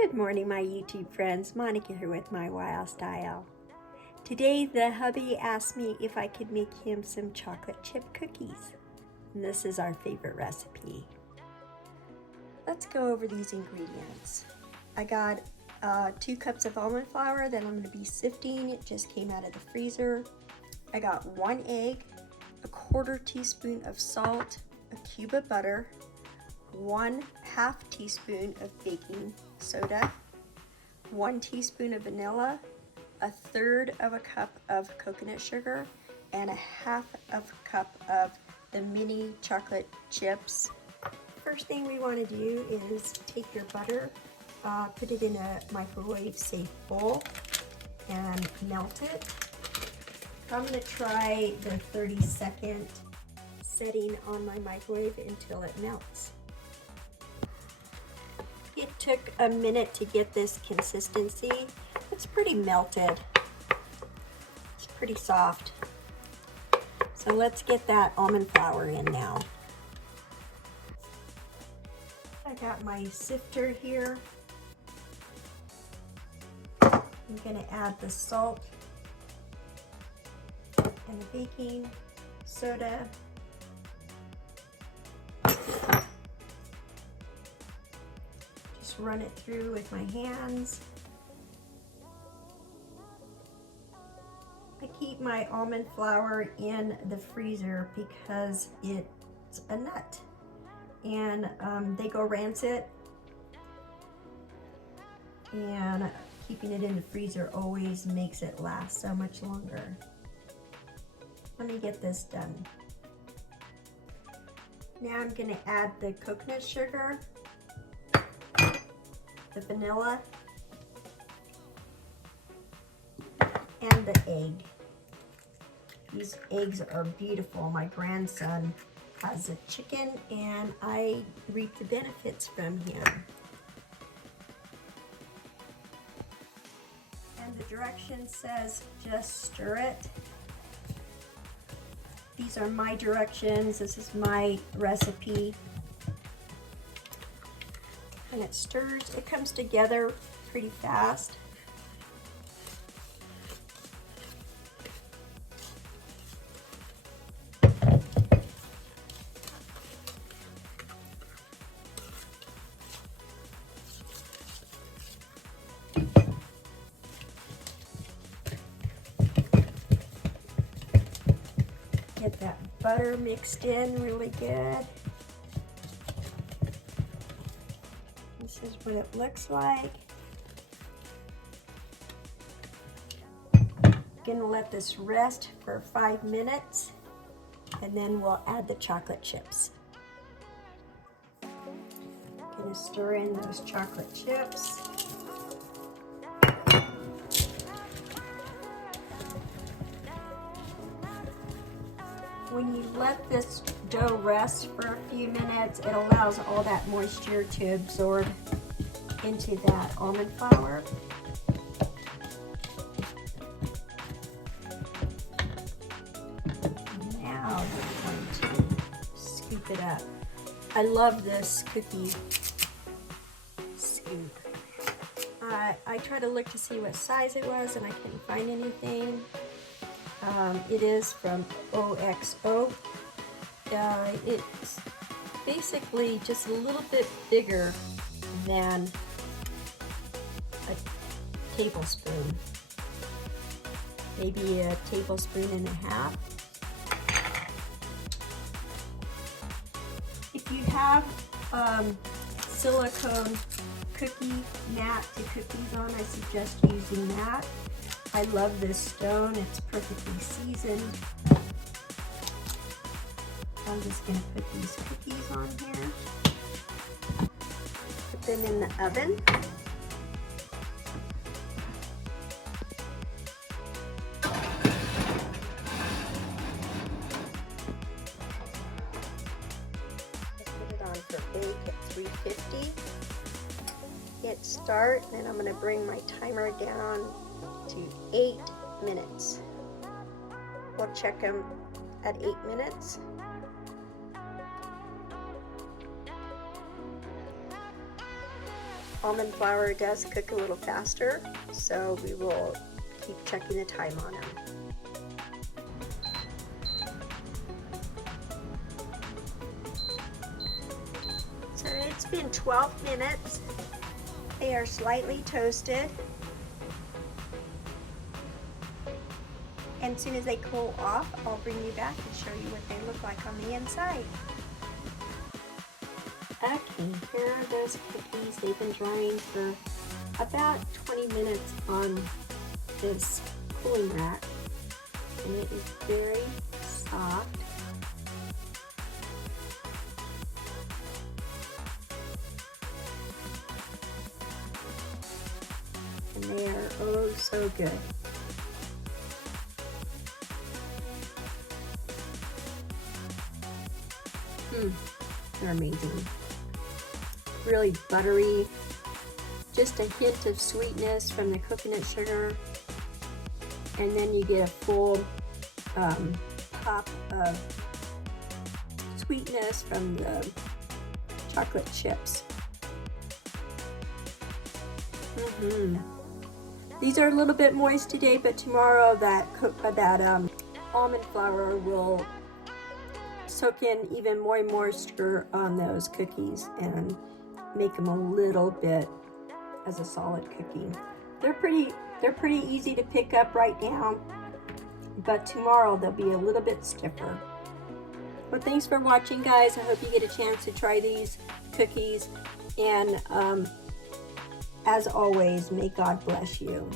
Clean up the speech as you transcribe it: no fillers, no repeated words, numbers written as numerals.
Good morning, my YouTube friends. Monica here with MyWyoStyle. Today, the hubby asked me if I could make him some chocolate chip cookies. And this is our favorite recipe. Let's go over these ingredients. I got 2 cups of almond flour that I'm going to be sifting. It just came out of the freezer. I got 1 egg, 1/4 teaspoon of salt, a cube of butter, 1/2 teaspoon of baking soda, 1 teaspoon of vanilla, 1/3 of a cup of coconut sugar, and 1/2 of a cup of the mini chocolate chips. First thing we want to do is take your butter, put it in a microwave safe bowl and melt it. I'm going to try the 30-second setting on my microwave until it melts. It took a minute to get this consistency. It's pretty melted. It's pretty soft. So let's get that almond flour in now. I got my sifter here. I'm going to add the salt and the baking soda. Just run it through with my hands. I keep my almond flour in the freezer because it's a nut and they go rancid, and keeping it in the freezer always makes it last so much longer. Let me get this done. Now I'm going to add the coconut sugar, the vanilla, and the egg. These eggs are beautiful. My grandson has a chicken and I reap the benefits from him. And the direction says just stir it. These are my directions. This is my recipe. And it stirs, it comes together pretty fast. Get that butter mixed in really good. This is what it looks like. Gonna let this rest for 5 minutes and then we'll add the chocolate chips. Gonna stir in those chocolate chips. When you let this dough rest for a few minutes, it allows all that moisture to absorb into that almond flour. Now we're going to scoop it up. I love this cookie scoop. I tried to look to see what size it was and I couldn't find anything. It is from OXO. It's basically just a little bit bigger than a tablespoon, maybe a tablespoon and a half. If you have silicone cookie mat to cook these on, I suggest using that. I love this stone, it's perfectly seasoned. I'm just going to put these cookies on here. Put them in the oven. Put it on for bake at 350. Hit start, then I'm going to bring my timer down to 8 minutes. We'll check them at 8 minutes. almond flour does cook a little faster, so we will keep checking the time on them. So it's been 12 minutes. They are slightly toasted. And as soon as they cool off, I'll bring you back and show you what they look like on the inside. Okay, here are those cookies. They've been drying for about 20 minutes on this cooling rack. And it is very soft. And they are oh so good. They're amazing. Really buttery, just a hint of sweetness from the coconut sugar, and then you get a full pop of sweetness from the chocolate chips. These are a little bit moist today, but tomorrow that almond flour will soak in even more moisture on those cookies and make them a little bit as a solid cookie. They're pretty easy to pick up right now, but tomorrow they'll be a little bit stiffer. Well, thanks for watching, guys. I hope you get a chance to try these cookies, and as always, may God bless you.